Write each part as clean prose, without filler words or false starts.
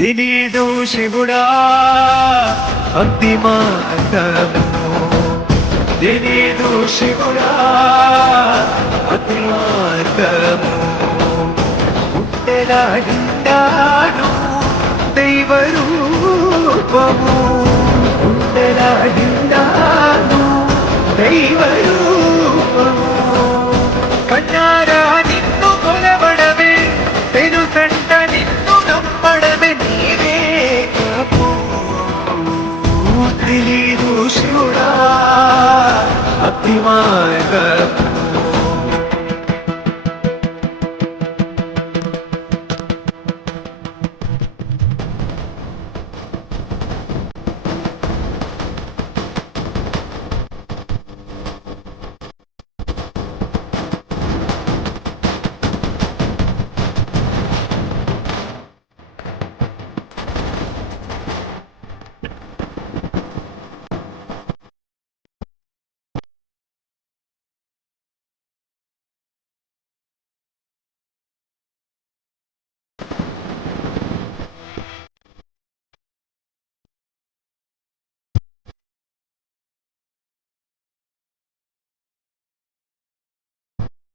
తెలియదు శివుడా భక్తి మార్గము, తెలియదు శివుడా భక్తి మార్గము. గుండెలా నిండాను దైవ రూపము, గుండెలా నిండాను దైవ రూపము. కన్నారా నిన్ను కొలవడమే తెలుసంట, నిన్ను నమ్మడమే నీవే కాపు. తెలీదు శివుడా భక్తి మార్గము.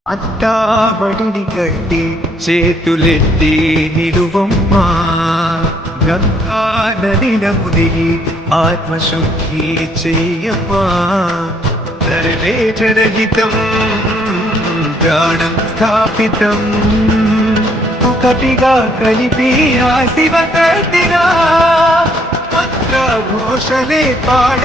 అంతా బడిని కట్టి చేతులెత్తి నిలువమ్మా, గంగా నదిన మునిగి ఆత్మశుద్ధి చెయ్యమ్మా. సర్వే జనహితం ప్రాణం స్థాపితం, ఒకటిగా కలిపి ఆ శివ కర్తిగా మంత్ర ఘోషలే పాడ